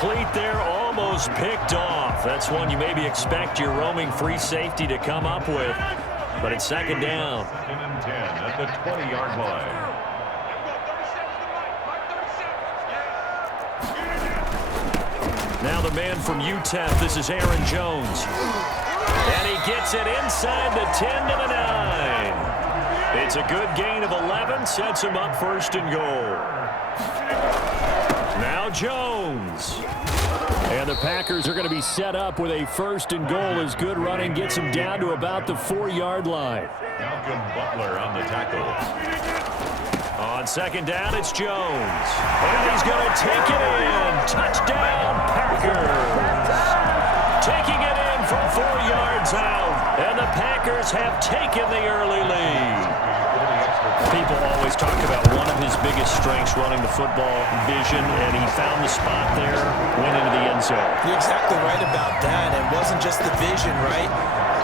incomplete there, almost picked off. That's one you maybe expect your roaming free safety to come up with. But it's second down. 2nd and 10 at the 20-yard line. Now the man from UTEP, this is Aaron Jones. And he gets it inside the 10 to the 9. It's a good gain of 11, sets him up 1st and goal. Now Jones. And the Packers are going to be set up with a 1st and goal as good running gets him down to about the 4-yard line. Malcolm Butler on the tackle. On 2nd down, it's Jones. And he's going to take it in. Touchdown, Packers. Taking it in from 4 yards out. And the Packers have taken the early lead. People always talk about one of his biggest strengths running the football, vision, and he found the spot there, went into the end zone. You're exactly right about that. It wasn't just the vision, right?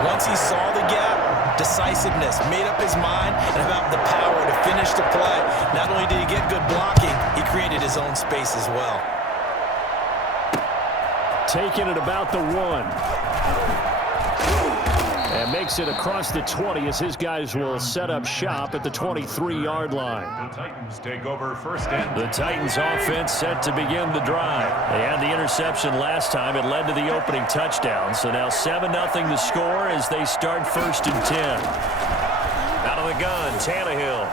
Once he saw the gap, decisiveness, made up his mind, and about the power to finish the play. Not only did he get good blocking, he created his own space as well. Taking it about the 1. And makes it across the 20 as his guys will set up shop at the 23-yard line. The Titans take over 1st and 10. The Titans offense set to begin the drive. They had the interception last time. It led to the opening touchdown. So now 7-0 the score as they start 1st and 10. Out of the gun, Tannehill.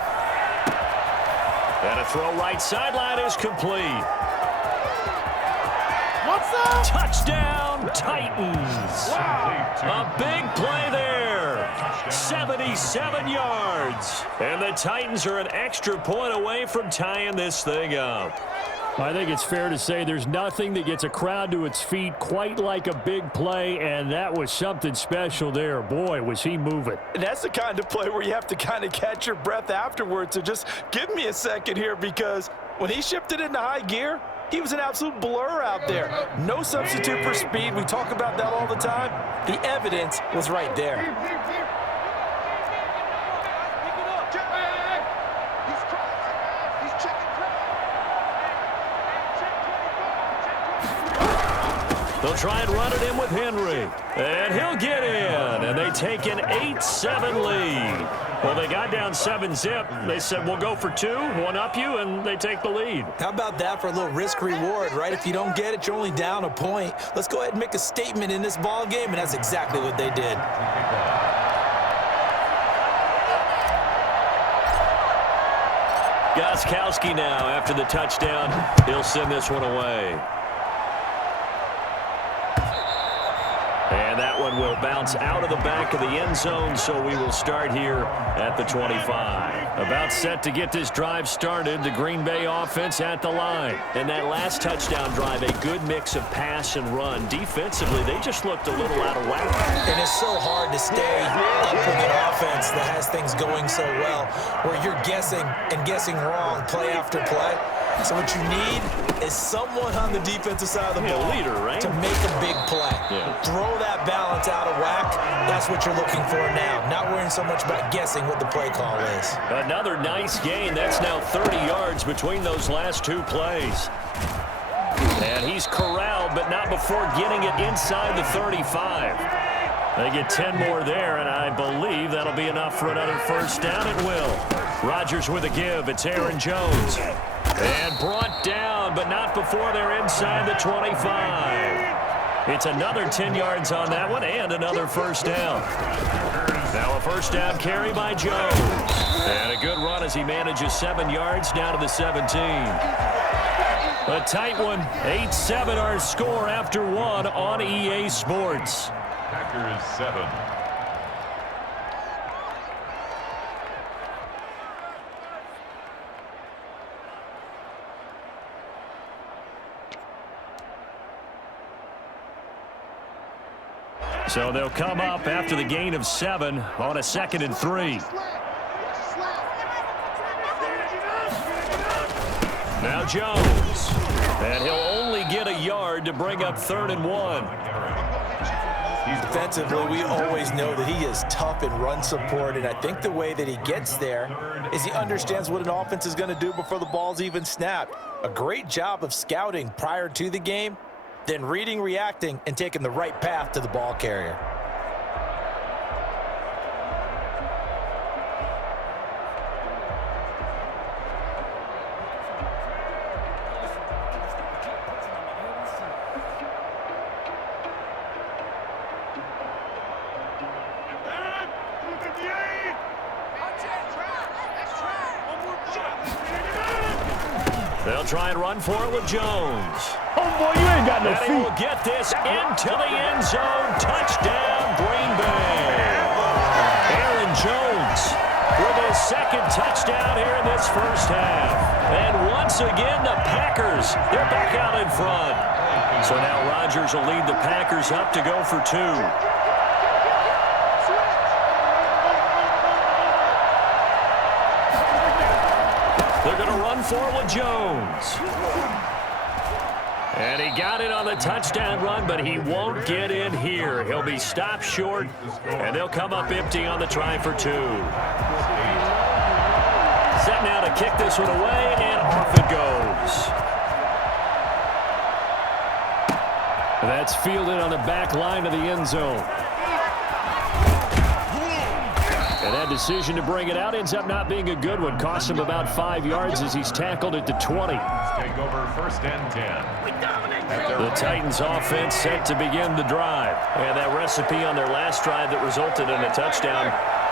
And a throw right sideline is complete. What's up? Touchdown, Titans. A big play there. 77 yards. And the Titans are an extra point away from tying this thing up. I think it's fair to say there's nothing that gets a crowd to its feet quite like a big play, and that was something special there. Boy, was he moving. And that's the kind of play where you have to kind of catch your breath afterwards. So just give me a second here, because when he shifted into high gear, he was an absolute blur out there. No substitute for speed. We talk about that all the time. The evidence was right there. They'll try and run it in with Henry. And he'll get in. And they take an 8-7 lead. Well, they got down 7-zip. They said, we'll go for 2, one up you, and they take the lead. How about that for a little risk-reward, right? If you don't get it, you're only down a point. Let's go ahead and make a statement in this ball game, and that's exactly what they did. Gostkowski now, after the touchdown, he'll send this one away. And that one will bounce out of the back of the end zone, so we will start here at the 25. About set to get this drive started, the Green Bay offense at the line. And that last touchdown drive, a good mix of pass and run. Defensively, they just looked a little out of whack. And it's so hard to stay up with an offense that has things going so well, where you're guessing and guessing wrong play after play. So what you need is someone on the defensive side of the ball, leader, right? to make a big play. Yeah. Throw that balance out of whack. That's what you're looking for now. Not worrying so much about guessing what the play call is. Another nice gain. That's now 30 yards between those last 2 plays. And he's corralled, but not before getting it inside the 35. They get 10 more there, and I believe that'll be enough for another first down. It will. Rodgers with a give. It's Aaron Jones. And brought down, but not before they're inside the 25. It's another 10 yards on that one, and another first down. Now a first down carry by Jones. And a good run as he manages 7 yards down to the 17. A tight one. 8-7 our score after 1 on EA Sports. Packers 7. So they'll come up after the gain of 7 on a 2nd and 3. Now Jones. And he'll only get a yard to bring up 3rd and 1. Defensively, we always know that he is tough in run support, and I think the way that he gets there is he understands what an offense is going to do before the ball's even snapped. A great job of scouting prior to the game, then reading, reacting, and taking the right path to the ball carrier. They'll try and run for it with Jones. Oh, boy, you ain't got no And he feet. will get this into the end zone. Touchdown, Green Bay. Aaron Jones with his second touchdown here in this first half. And once again, the Packers, they're back out in front. So now Rodgers will lead the Packers up to go for two. They're going to run forward Jones. And he got it on the touchdown run, but he won't get in here. He'll be stopped short, and they'll come up empty on the try for two. Set now to kick this one away, and off it goes. That's fielded on the back line of the end zone. And that decision to bring it out ends up not being a good one. Cost him about 5 yards as he's tackled at the 20. Take over 1st and 10. The Titans offense set to begin the drive. And that recipe on their last drive that resulted in a touchdown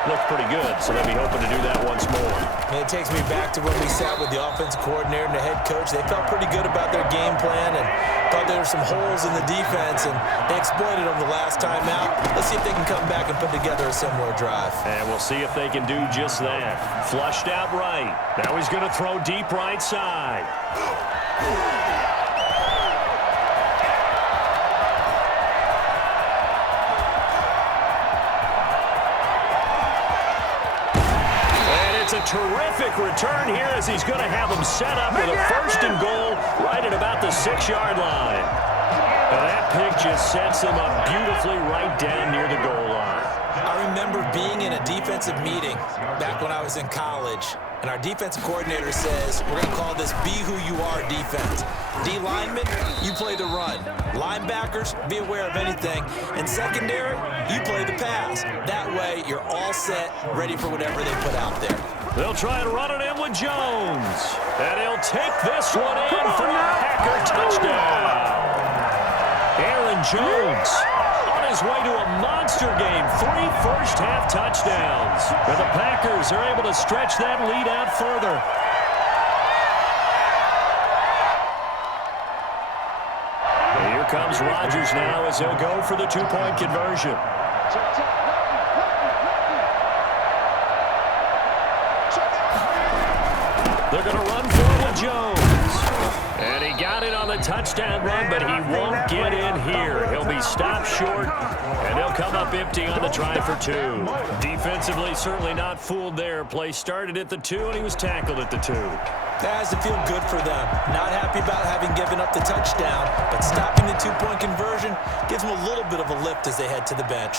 looked pretty good. So they'll be hoping to do that once more. And it takes me back to when we sat with the offensive coordinator and the head coach. They felt pretty good about their game plan and thought there were some holes in the defense, and they exploited them the last time out. Let's see if they can come back and put together a similar drive. And we'll see if they can do just that. Flushed out right. Now he's going to throw deep right side. A terrific return here as he's going to have them set up with a 1st and goal right at about the 6-yard line. And that pick just sets them up beautifully right down near the goal line. I remember being in a defensive meeting back when I was in college, and our defensive coordinator says, we're going to call this be who you are defense. D linemen, you play the run. Linebackers, be aware of anything. And secondary, you play the pass. That way, you're all set, ready for whatever they put out there. They'll try and run it in with Jones. And he'll take this one in for a Packer touchdown. Aaron Jones on his way to a monster game. 3 first-half touchdowns. And the Packers are able to stretch that lead out further. And here comes Rodgers now as he'll go for the 2-point conversion. They're going to run forward Jones. And he got it on the touchdown run, but he won't get in here. He'll be stopped short, and they'll come up empty on the try for two. Defensively, certainly not fooled there. Play started at the 2, and he was tackled at the 2. That has to feel good for them. Not happy about having given up the touchdown, but stopping the 2-point conversion gives them a little bit of a lift as they head to the bench.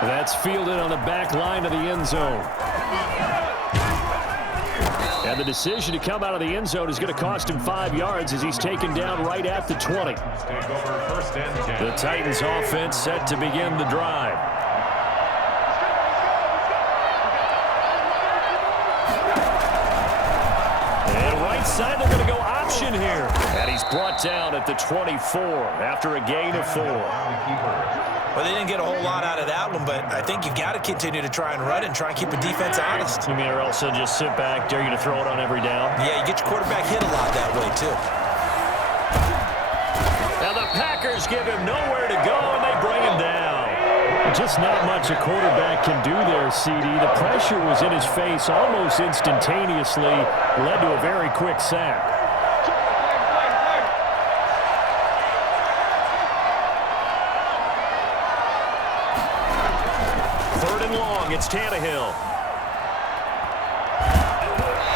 That's fielded on the back line of the end zone. And the decision to come out of the end zone is going to cost him 5 yards as he's taken down right at the 20. Take over 1st and 10. The Titans offense set to begin the drive. And right side, they're going to go option here. And he's brought down at the 24 after a gain of 4. Well, they didn't get a whole lot out of that one, but I think you've got to continue to try and run it and try and keep the defense honest. You mean, or else they'll just sit back, dare you to throw it on every down? Yeah, you get your quarterback hit a lot that way, too. Now the Packers give him nowhere to go, and they bring him down. Just not much a quarterback can do there, CD. The pressure was in his face almost instantaneously, led to a very quick sack. It's Tannehill.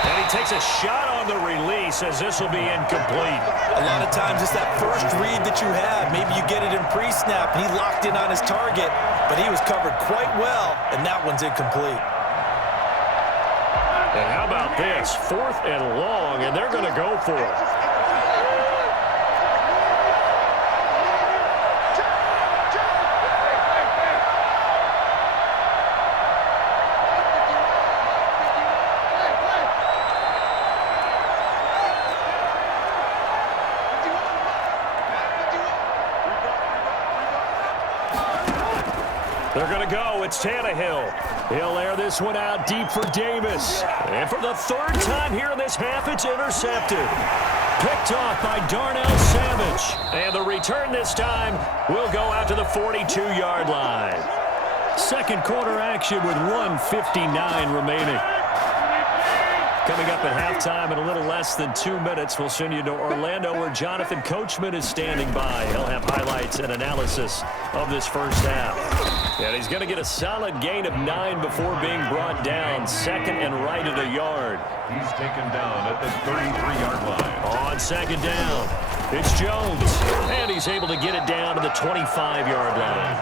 And he takes a shot on the release as this will be incomplete. A lot of times it's that first read that you have. Maybe you get it in pre-snap, and he locked in on his target, but he was covered quite well, and that one's incomplete. And how about this? 4th and long, and they're going to go for it. They're going to go. It's Tannehill. He'll air this one out deep for Davis. And for the third time here in this half, it's intercepted. Picked off by Darnell Savage. And the return this time will go out to the 42-yard line. Second quarter action with 1:59 remaining. Coming up at halftime in a little less than 2 minutes, we'll send you to Orlando where Jonathan Coachman is standing by. He'll have highlights and analysis of this first half. And he's going to get a solid gain of 9 before being brought down. Second and right at a yard. He's taken down at the 33-yard line. On second down, it's Jones. And he's able to get it down to the 25-yard line.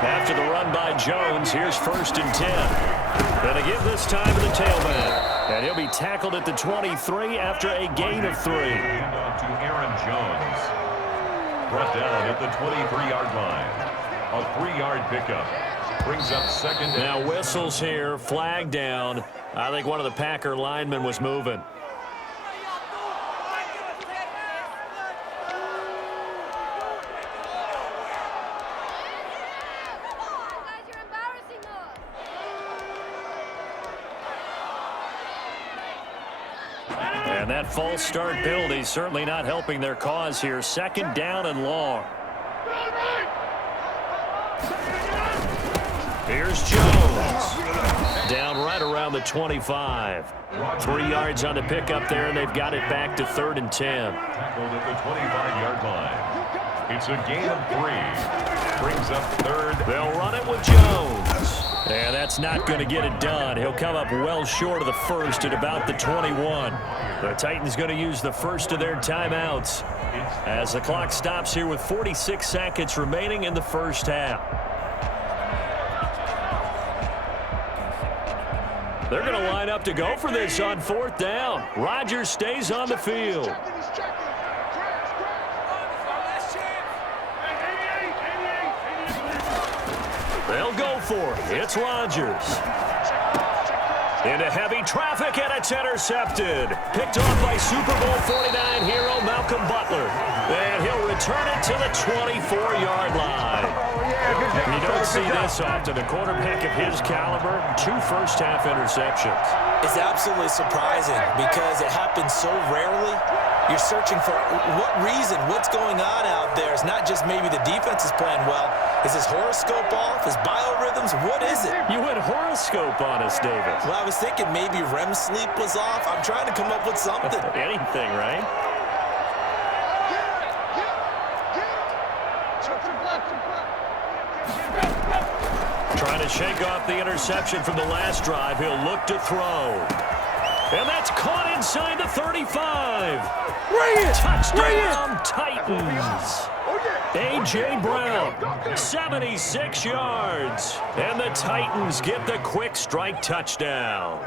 After the run by Jones, here's 1st and 10. Going to give this time to the tailback. And he'll be tackled at the 23 after a gain of 3. And on to Aaron Jones. Brought down at the 23-yard line. A 3-yard pickup. Brings up second. Now whistles here, flag down. I think one of the Packer linemen was moving. And that false start penalty certainly not helping their cause here. Second down and long. Here's Jones. Down right around the 25. 3 yards on the pickup there, and they've got it back to 3rd and 10. Tackled at the 25-yard line. It's a gain of 3. Brings up 3rd. They'll run it with Jones. And that's not going to get it done. He'll come up well short of the first at about the 21. The Titans going to use the first of their timeouts as the clock stops here with 46 seconds remaining in the first half. They're going to line up to go for this on 4th down. Rodgers stays on the field. They'll go for it. It's Rodgers. Into heavy traffic, and it's intercepted. Picked off by Super Bowl 49 hero Malcolm Butler. And he'll return it to the 24-yard line. You don't see this often. A quarterback of his caliber, 2 first-half interceptions. It's absolutely surprising because it happens so rarely. You're searching for what reason, what's going on out there. It's not just maybe the defense is playing well. Is his horoscope off? His biorhythms? What is it? You went horoscope on us, David. Well, I was thinking maybe REM sleep was off. I'm trying to come up with something. Anything, right? Trying to shake off the interception from the last drive. He'll look to throw. And that's caught inside the 35. Touchdown, Titans. A.J. Brown, 76 yards. And the Titans get the quick strike touchdown.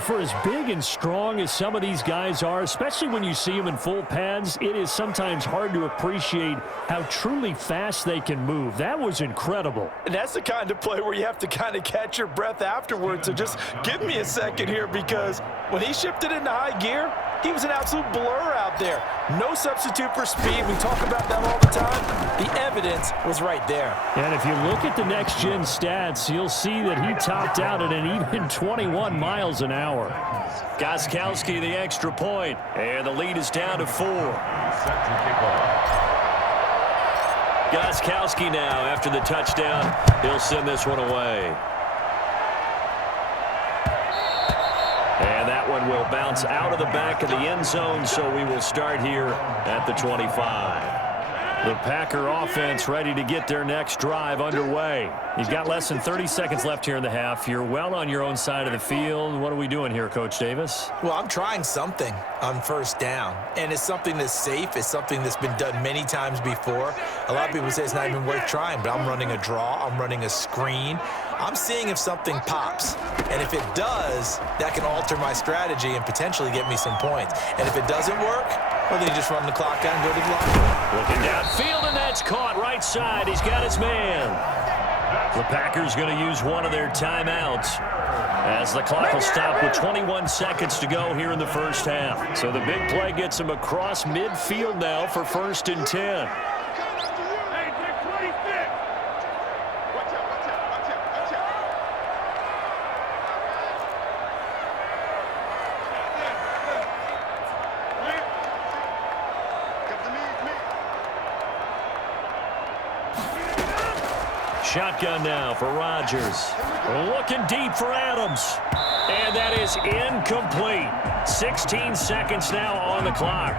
For as big and strong as some of these guys are, especially when you see them in full pads, it is sometimes hard to appreciate how truly fast they can move. That was incredible. And that's the kind of play where you have to kind of catch your breath afterwards. So just give me a second here, because when he shifted into high gear, he was an absolute blur out there. No substitute for speed. We talk about that all the time. The evidence was right there. And if you look at the next-gen stats, you'll see that he topped out at an even 21 miles an hour. Gostkowski the extra point, and the lead is down to 4. Set to kick off. Gostkowski now, after the touchdown, he'll send this one away. And that one will bounce out of the back of the end zone, so we will start here at the 25. The Packer offense ready to get their next drive underway. You've got less than 30 seconds left here in the half. You're well on your own side of the field. What are we doing here, Coach Davis? Well, I'm trying something on 1st down, and it's something that's safe. It's something that's been done many times before. A lot of people say it's not even worth trying, but I'm running a draw. I'm running a screen. I'm seeing if something pops, and if it does, that can alter my strategy and potentially get me some points. And if it doesn't work, well, then you just run the clock out and go to the locker room. Looking downfield, and that's caught right side. He's got his man. The Packers going to use one of their timeouts as the clock will stop with 21 seconds to go here in the first half. So the big play gets him across midfield now for 1st and 10. Shotgun now for Rodgers. Looking deep for Adams. And that is incomplete. 16 seconds now on the clock.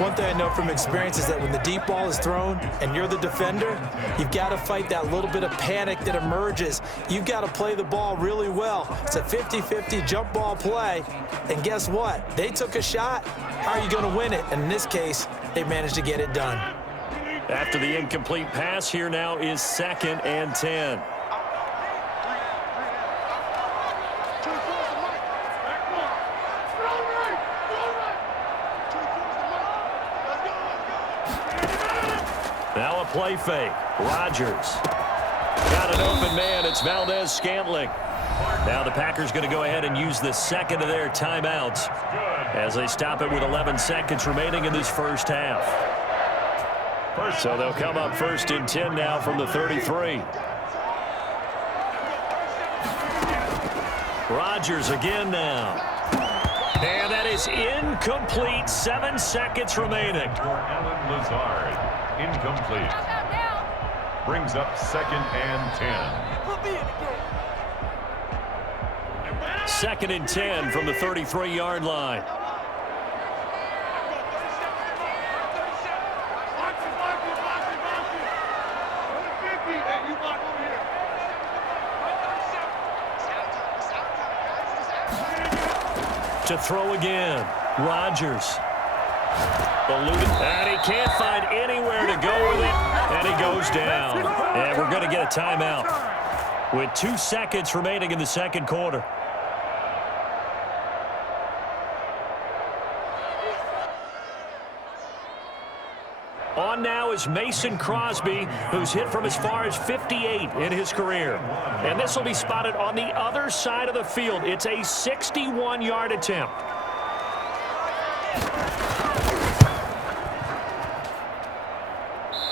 One thing I know from experience is that when the deep ball is thrown and you're the defender, you've got to fight that little bit of panic that emerges. You've got to play the ball really well. It's a 50-50 jump ball play. And guess what? They took a shot. How are you going to win it? And in this case, they managed to get it done. After the incomplete pass, here now is 2nd and 10. Now a play fake. Rodgers. Got an open man. It's Valdez-Scantling. Now the Packers going to go ahead and use the second of their timeouts as they stop it with 11 seconds remaining in this first half. So they'll come up 1st and 10 now from the 33. Rodgers again now. And that is incomplete. 7 seconds remaining. For Alan Lazard, incomplete. Brings up 2nd and 10. 2nd and 10 from the 33-yard line. To throw again. Rodgers. And he can't find anywhere to go with it. And he goes down. And we're going to get a timeout with 2 seconds remaining in the second quarter. On now is Mason Crosby, who's hit from as far as 58 in his career. And this will be spotted on the other side of the field. It's a 61-yard attempt.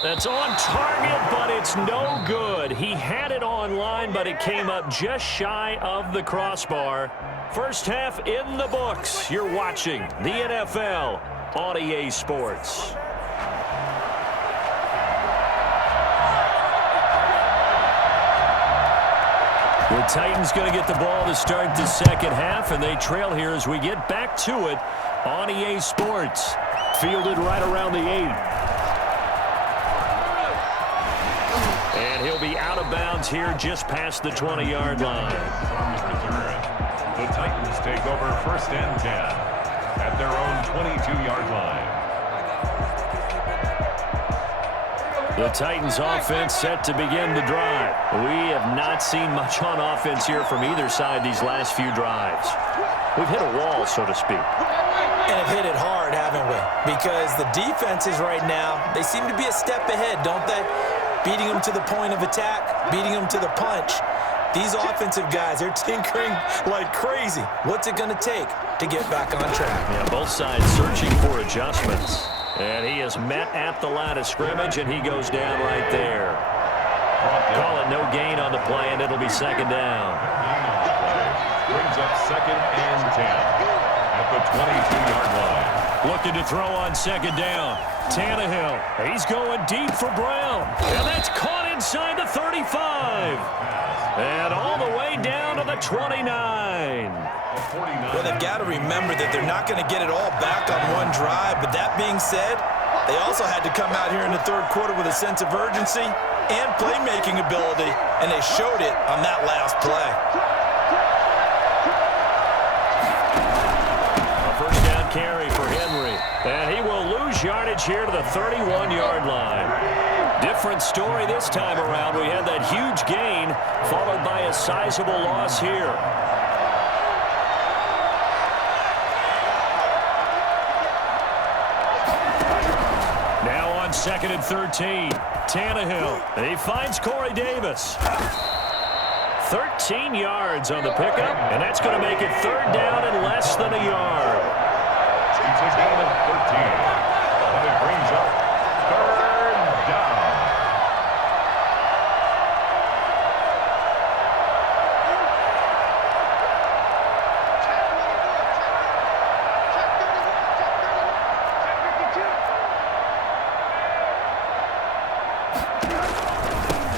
That's on target, but it's no good. He had it on line, but it came up just shy of the crossbar. First half in the books. You're watching the NFL on EA Sports. The Titans going to get the ball to start the second half, and they trail here as we get back to it on EA Sports. Fielded right around the 8. And he'll be out of bounds here just past the 20-yard line. The Titans take over 1st and 10 at their own 22-yard line. The Titans offense set to begin the drive. We have not seen much on offense here from either side these last few drives. We've hit a wall, so to speak. And have hit it hard, haven't we? Because the defenses right now, they seem to be a step ahead, don't they? Beating them to the point of attack, beating them to the punch. These offensive guys, they're tinkering like crazy. What's it going to take to get back on track? Yeah, both sides searching for adjustments. And he is met at the line of scrimmage, and he goes down right there. Call it no gain on the play, and it'll be 2nd down. Brings up 2nd and 10 at the 22-yard line. Looking to throw on 2nd down. Tannehill, he's going deep for Brown. And that's caught inside the 35. And all the way down to the 29. Well, they've got to remember that they're not going to get it all back on one drive. But that being said, they also had to come out here in the third quarter with a sense of urgency and playmaking ability, and they showed it on that last play. A first down carry for Henry. And he will lose yardage here to the 31-yard line. Different story this time around. We had that huge gain followed by a sizable loss here. Now on 2nd and 13. Tannehill. He finds Corey Davis. 13 yards on the pickup, and that's going to make it 3rd down and less than a yard. It's a gain of 13. And it brings up 3rd down.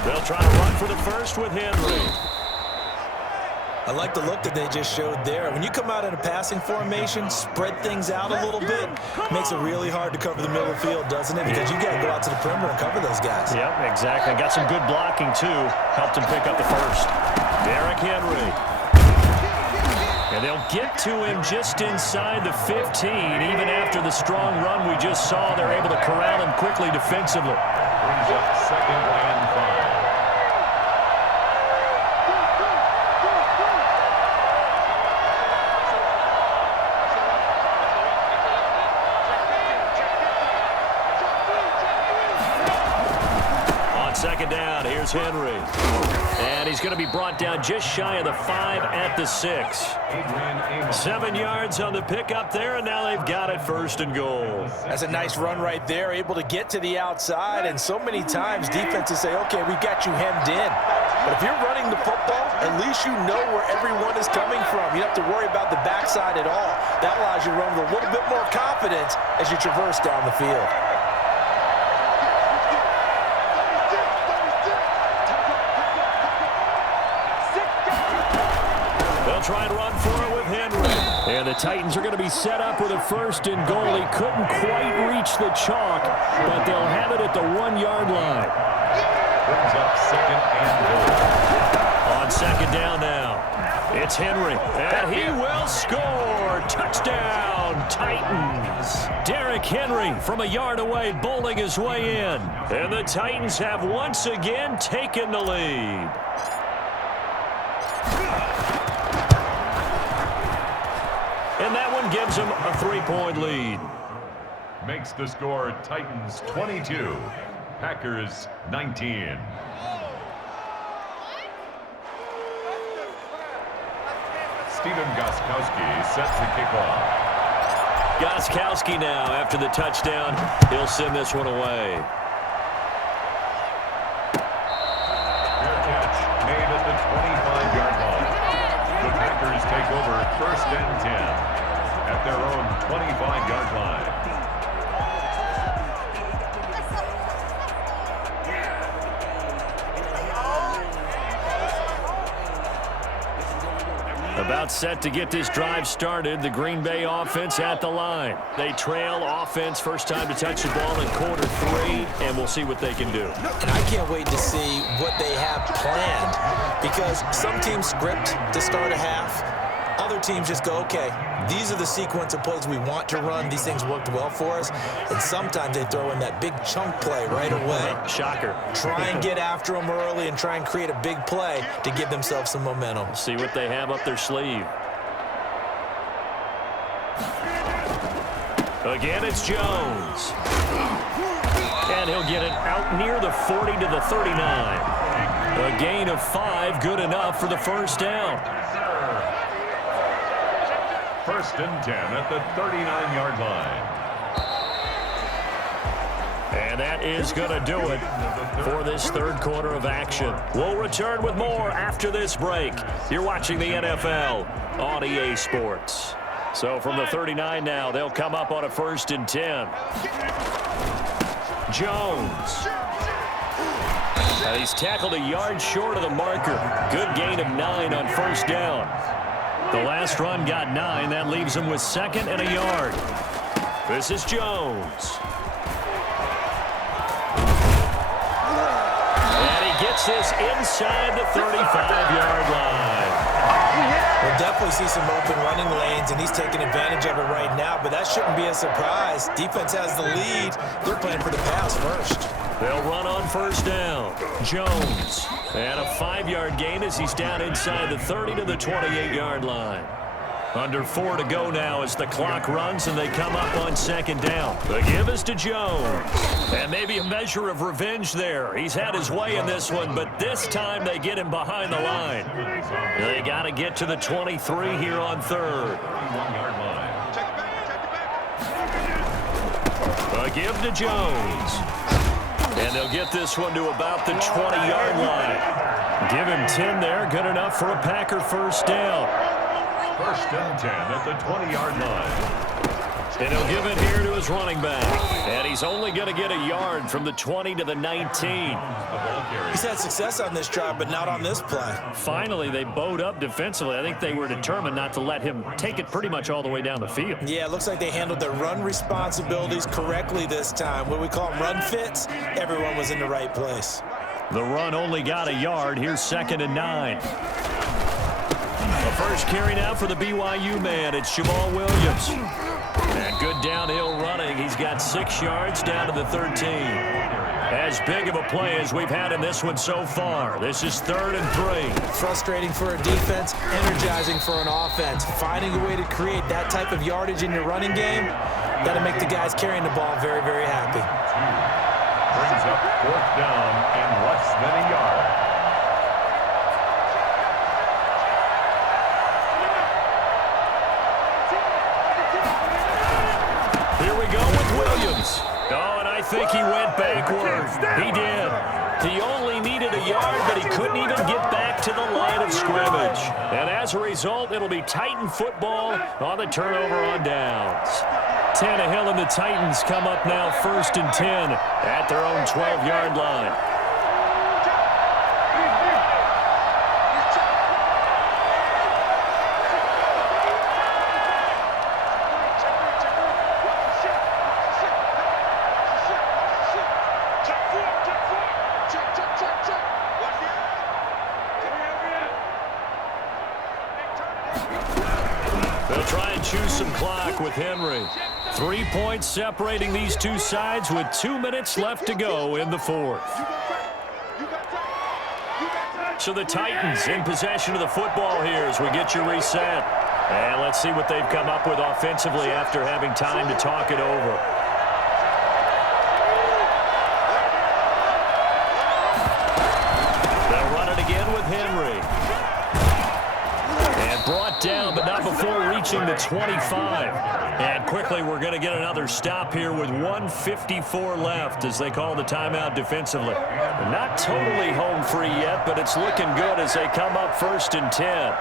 They'll try to run for the first with Henry. I like the look that they just showed there. When you come out in a passing formation, spread things out a little bit, makes it really hard to cover the middle of the field, doesn't it? Because you got to go out to the perimeter and cover those guys. Yep, exactly. Got some good blocking, too. Helped him pick up the first. Derrick Henry. And they'll get to him just inside the 15. Even after the strong run we just saw, they're able to corral him quickly defensively. Brings up second and 5. On second down, here's Henry. And he's going to be brought down just shy of the 5 at the 6. 7 yards on the pickup there, and now they've got it first and goal. That's a nice run right there, able to get to the outside, and so many times defenses say, okay, we've got you hemmed in. But if you're running the football, at least you know where everyone is coming from. You don't have to worry about the backside at all. That allows you to run with a little bit more confidence as you traverse down the field. Try and run for it with Henry. And the Titans are going to be set up with a first and goal. He couldn't quite reach the chalk, but they'll have it at the 1-yard line. Brings up second and goal. On second down now, it's Henry. And he will score. Touchdown, Titans. Derrick Henry from a yard away, bowling his way in. And the Titans have once again taken the lead. And that one gives them a 3-point lead. Makes the score Titans 22, Packers 19. Stephen Gostkowski set to kick off. Gostkowski now, after the touchdown, he'll send this one away. Fair catch made at the 25-yard line. The Packers take over first and 10 at their own 25-yard line. About set to get this drive started. The Green Bay offense at the line. They trail offense, first time to touch the ball in quarter 3, and we'll see what they can do. And I can't wait to see what they have planned, because some teams script to start a half. Other teams just go, okay, these are the sequence of plays we want to run. These things worked well for us. And sometimes they throw in that big chunk play right away. Shocker. Try and get after them early and try and create a big play to give themselves some momentum. See what they have up their sleeve. Again, it's Jones. And he'll get it out near the 40 to the 39. A gain of 5, good enough for the first down. First and 10 at the 39-yard line. And that is going to do it for this third quarter of action. We'll return with more after this break. You're watching the NFL on EA Sports. So from the 39 now, they'll come up on a first and 10. Jones. And he's tackled a yard short of the marker. Good gain of 9 on first down. The last run got 9. That leaves him with second and a yard. This is Jones. And he gets this inside the 35-yard line. We'll definitely see some open running lanes, and he's taking advantage of it right now, but that shouldn't be a surprise. Defense has the lead. They're playing for the pass first. They'll run on first down. Jones. And a 5-yard gain as he's down inside the 30 to the 28-yard line. Under 4 to go now as the clock runs and they come up on second down. The give is to Jones. And maybe a measure of revenge there. He's had his way in this one, but this time they get him behind the line. They got to get to the 23 here on third. A give to Jones. And they'll get this one to about the 20-yard line. Give him 10 there. Good enough for a Packer first down. First and 10 at the 20-yard line. And he'll give it here to his running back. And he's only going to get a yard from the 20 to the 19. He's had success on this drive, but not on this play. Finally, they bowed up defensively. I think they were determined not to let him take it pretty much all the way down the field. Yeah, it looks like they handled their run responsibilities correctly this time. What we call them run fits, everyone was in the right place. The run only got a yard. Here's 2nd and 9. The first carry now for the BYU man. It's Jamal Williams. And good downhill running. He's got 6 yards down to the 13. As big of a play as we've had in this one so far. This is 3rd and 3. Frustrating for a defense, energizing for an offense. Finding a way to create that type of yardage in your running game, that'll make the guys carrying the ball very, very happy. Brings up 4th down and less than a yard. Here we go with Williams. Oh, and I think he went backward. He did. He only needed a yard, but he couldn't even get back to the line of scrimmage. And as a result, it'll be Titan football on the turnover on downs. Tannehill and the Titans come up now 1st and 10 at their own 12-yard line. They'll try and choose some clock with Henry. 3 points separating these two sides with 2 minutes left to go in the 4th. So the Titans in possession of the football here as we get you reset. And let's see what they've come up with offensively after having time to talk it over. They'll run it again with Henry. And brought down, but not before reaching the 25. And quickly, we're going to get another stop here with 1:54 left as they call the timeout defensively. They're not totally home free yet, but it's looking good as they come up 1st and 10.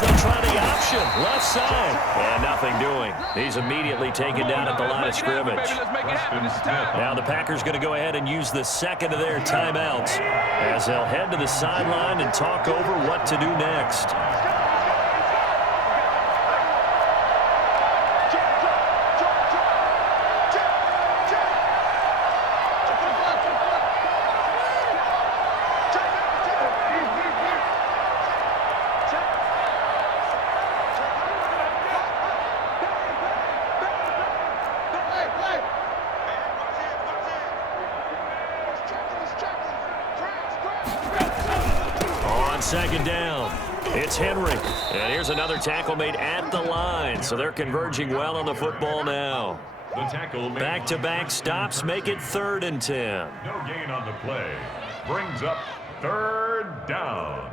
They'll try the option, left side, and nothing doing. He's immediately taken down at the line of scrimmage. Now the Packers going to go ahead and use the 2nd of their timeouts as they'll head to the sideline and talk over what to do next. Second down. It's Henry. And here's another tackle made at the line. So they're converging well on the football now. Back-to-back stops make it 3rd and 10. No gain on the play. Brings up 3rd down.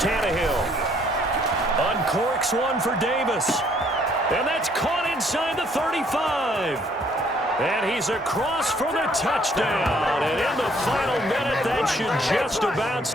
Tannehill uncorks one for Davis. And that's caught inside the 35. And he's across for the touchdown. And in the final minute, that should just about